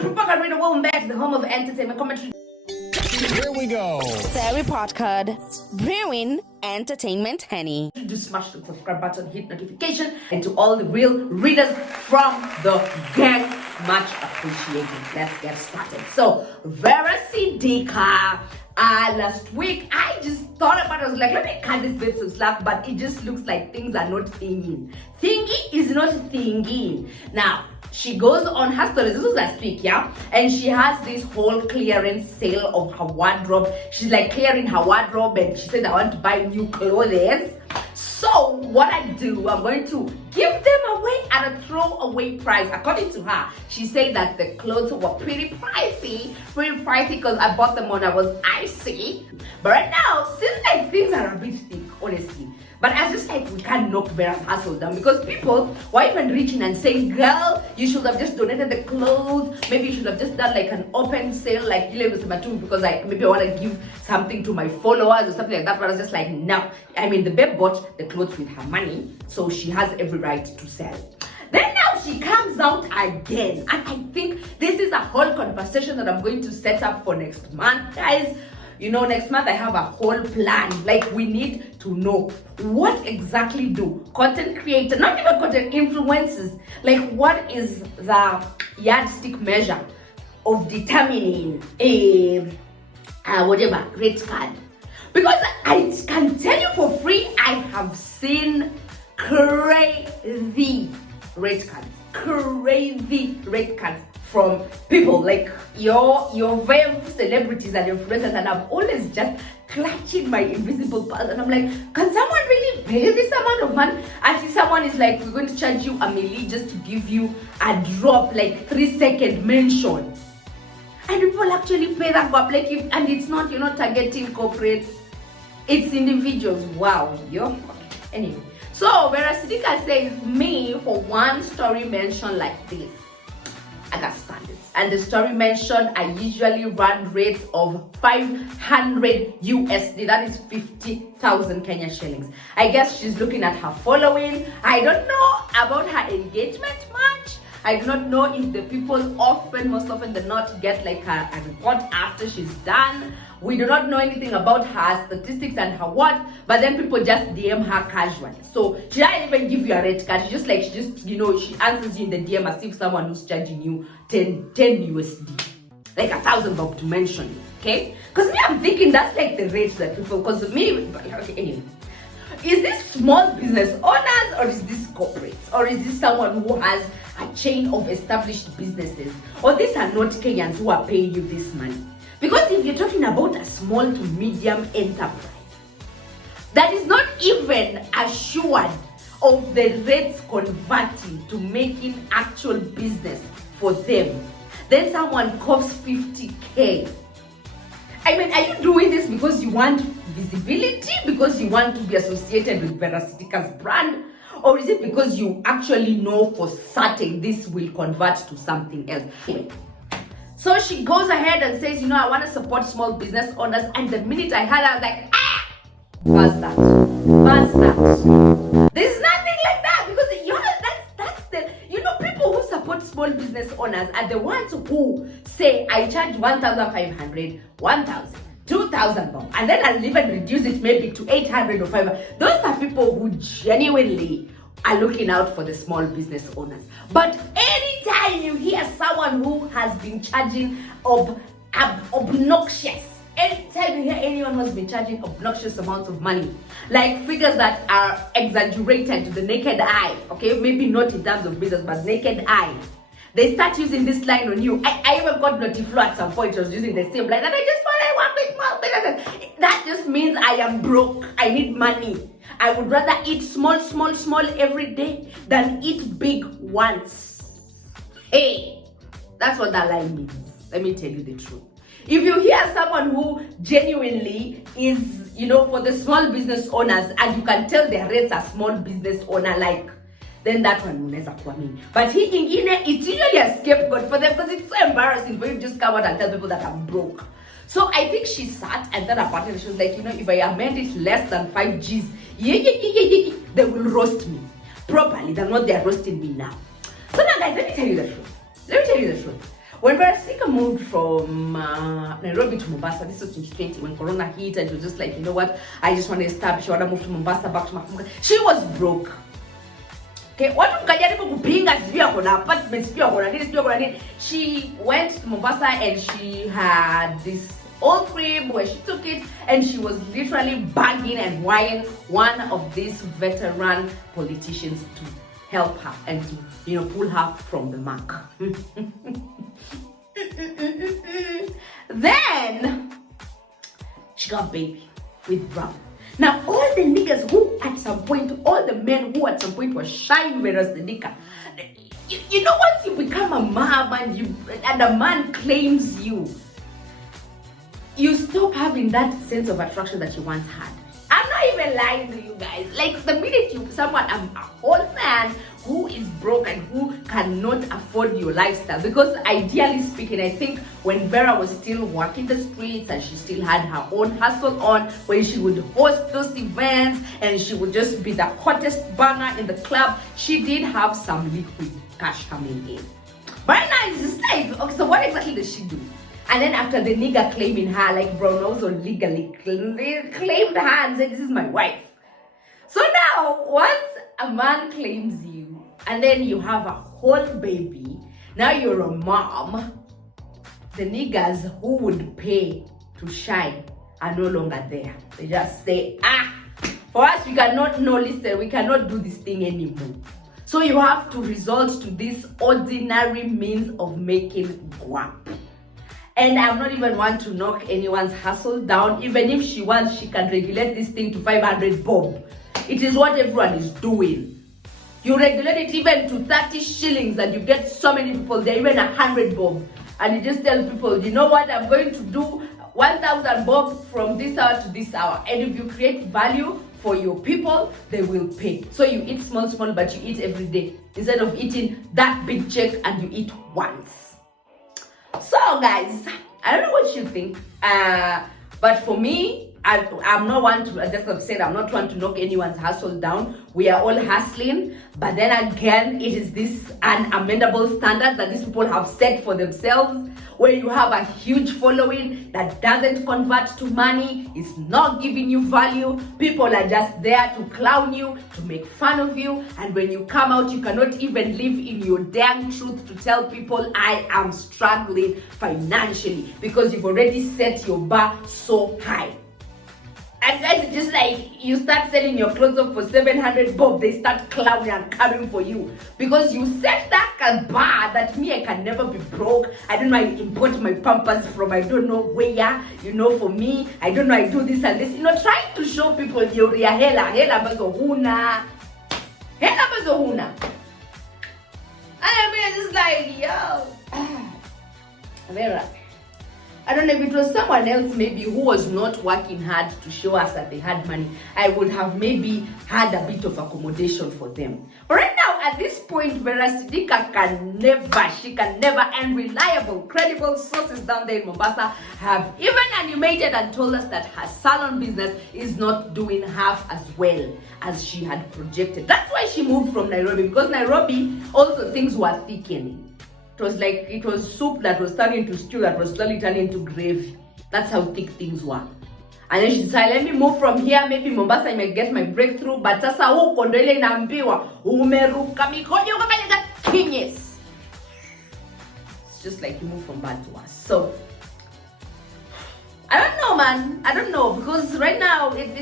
Propaganda, welcome back to the home of entertainment commentary. Here we go. Terry Podcast, brewing entertainment honey. Do smash the subscribe button, hit notification, and to all the real readers from the gang, much appreciated. Let's get started. So, Vera Sidika. Last week, I just thought about it. I was like, let me cut this bit some slack, but it just looks like things are not thinking. Thinking is not thinking. Now, she goes on her stories, this was last week, yeah? And she has this whole clearance sale of her wardrobe. She's like clearing her wardrobe and she said, I want to buy new clothes. So what I do, I'm going to give them away at a throwaway price. According to her, she said that the clothes were pretty pricey because I bought them when I was icy. But right now, seems like things are a bit thick, honestly. But I just like we can't knock Vera's hustle down because people were even reaching and saying, girl, you should have just donated the clothes. Maybe you should have just done like an open sale like Ile Matu because maybe I want to give something to my followers or something like that. But I was just like, no. I mean, the babe bought the clothes with her money, so she has every right to sell. Then now she comes out again. And I think this is a whole conversation that I'm going to set up for next month, guys. You know, next month I have a whole plan. Like, we need to know what exactly do content creators, not even content influencers, like what is the yardstick measure of determining a whatever rate card? Because I can tell you for free, I have seen crazy rate cards from people like your wave celebrities and influencers, and I'm always just clutching my invisible pulse and I'm like, can someone really pay this amount of money? I see someone is like, we're going to charge you a milli just to give you a drop, like 3-second mention, and people actually pay that up, like if, and it's not, you're not targeting corporates, it's individuals. Wow, yo. Anyway, so Vera Sidika says, me for one story mention like this, I got standards. And the story mentioned, I usually run rates of 500 USD. That is 50,000 Kenya shillings. I guess she's looking at her following. I don't know about her engagement much. I do not know if the people most often than not get like a report after she's done. We do not know anything about her statistics and her what, but then people just DM her casually. So she doesn't even give you a rate card. She just she answers you in the DM as if someone who's charging you 10 USD, like 1,000 bob to mention it, okay? Because me, I'm thinking that's like the rates that people, because me, okay, anyway. Is this small business owners or is this corporates? Or is this someone who has a chain of established businesses? Or these are not Kenyans who are paying you this money? Because if you're talking about a small to medium enterprise that is not even assured of the rates converting to making actual business for them, then someone coughs 50K. I mean, are you doing this because you want visibility, because you want to be associated with Vera Sidika's brand, or is it because you actually know for certain this will convert to something else? Anyway, so she goes ahead and says, I want to support small business owners, and the minute I heard, I was like, buzz that. There's nothing like that, because that's the, people who support small business owners are the ones who say, I charge 1,500, 1,000, 2,000 bob, and then I'll even reduce it maybe to 800 or 500. Those are people who genuinely are looking out for the small business owners. But anytime you hear someone who has been charging obnoxious, anytime you hear anyone who has been charging obnoxious amounts of money, like figures that are exaggerated to the naked eye, okay, maybe not in terms of business, but naked eye, they start using this line on you. I even got Notiflow at some point. I was using the same line, and I just want to work with small businesses. That just means I am broke. I need money. I would rather eat small every day than eat big once. Hey, that's what that line means. Let me tell you the truth. If you hear someone who genuinely is, for the small business owners, and you can tell their rates are small business owner like, then that one unaweza kuamini. But hii ingine, it's usually a scapegoat for them because it's so embarrassing for you to just come out and tell people that I'm broke. So I think she sat and then apparently she was like, if I amend it less than 5 G's, they will roast me properly than what they're roasting me now. So now guys, let me tell you the truth. When Vera Sidika moved from Nairobi to Mombasa, this was 2020 when Corona hit, and she was just like, you know what, I just want to establish, I want to move to Mombasa, back to Makumbuka. She was broke. Okay, watu mkajaribu kupinga sijui yako na apartment, sijui yako na nini, sijui yako na nini. She went to Mombasa and she had this old crib where she took it, and she was literally begging and whining one of these veteran politicians to help her and to, you know, pull her from the mark. Then she got a baby with Brown. Now all the niggas who at some point, all the men who at some point were shying Vera Sidika, you know, once you become a mom and a man claims you, you stop having that sense of attraction that you once had. I'm not even lying to you guys. Like the minute I'm a whole man who is broke and who cannot afford your lifestyle, because ideally speaking, I think when Vera was still walking the streets and she still had her own hustle on, when she would host those events and she would just be the hottest banger in the club, she did have some liquid cash coming in. But right now it's just like, okay, so what exactly does she do? And then after the nigga claiming her, like Brown also legally claimed her and said, this is my wife. So now, once a man claims you, and then you have a whole baby, now you're a mom, the niggas who would pay to shine are no longer there. They just say, for us, we cannot, no, listen, we cannot do this thing anymore. So you have to resort to this ordinary means of making guap. And I'm not even one to knock anyone's hustle down. Even if she wants, she can regulate this thing to 500 bob. It is what everyone is doing. You regulate it even to 30 shillings and you get so many people, they're even 100 bob. And you just tell people, you know what, I'm going to do 1,000 bob from this hour to this hour. And if you create value for your people, they will pay. So you eat small, but you eat every day. Instead of eating that big check and you eat once. So guys, I don't know what you think, but for me, I'm not one to, as I've said, I'm not one to knock anyone's hustle down. We are all hustling, but then again, it is this unamendable standard that these people have set for themselves, where you have a huge following that doesn't convert to money, is not giving you value. People are just there to clown you, to make fun of you, and when you come out, you cannot even live in your damn truth to tell people I am struggling financially, because you've already set your bar so high. And guys, it's just like you start selling your clothes up for 700 bob, they start clowning and coming for you. Because you set that bar that me, I can never be broke. I don't know, I import my pampers from I don't know where. You know, for me, I don't know, I do this and this. You know, trying to show people you're hela bazo huna. Hela bazo huna. I mean, just like, yo. Vera. I don't know, if it was someone else maybe who was not working hard to show us that they had money, I would have maybe had a bit of accommodation for them. But right now, at this point, Vera Sidika can never, and reliable, credible sources down there in Mombasa have even animated and told us that her salon business is not doing half as well as she had projected. That's why she moved from Nairobi, because Nairobi, also things were thickening. It was like, it was soup that was turning into stew that was slowly turning into gravy. That's how thick things were. And then she decided, let me move from here, maybe Mombasa I may get my breakthrough, but sasa huko ndo ile inaambiwa umeruka mikojo kama ile kinyes. It's just like you move from bad to worse. So I don't know, man. I don't know, because right now it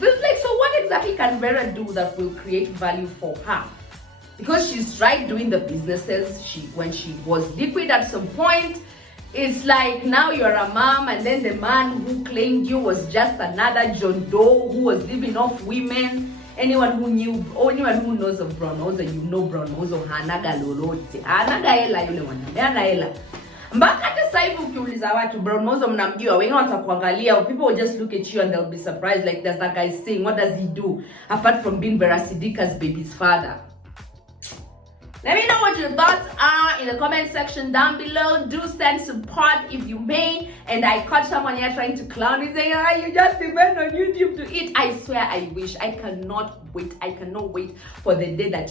feels like, so what exactly can Vera do that will create value for her? Because she's tried doing the businesses. When she was liquid at some point, it's like now you're a mom, and then the man who claimed you was just another John Doe who was living off women. Anyone who knew, or anyone who knows of Brown Ozo, you know Brown Ozo hanaga lolote. Hanaga hela yule mwanamke, hana hela. Mpaka hata sasa hivi ukiuliza watu Brown Ozo mnamjua, wengine watakuangalia, people will just look at you and they'll be surprised, like, there's that guy saying, what does he do apart from being Vera Sidika's baby's father? Let me know what your thoughts are in the comment section down below. Do send support if you may. And I caught someone here trying to clown me saying, you just depend on YouTube to eat. I swear I wish. I cannot wait. I cannot wait for the day that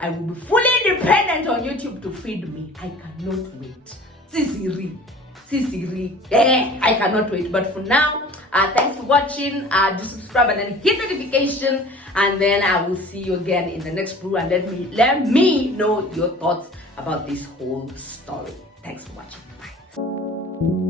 I will be fully dependent on YouTube to feed me. I cannot wait. Sisiri. I cannot wait. But for now, thanks for watching. Do subscribe and then hit the notification, and then I will see you again in the next brew. And let me know your thoughts about this whole story. Thanks for watching. Bye.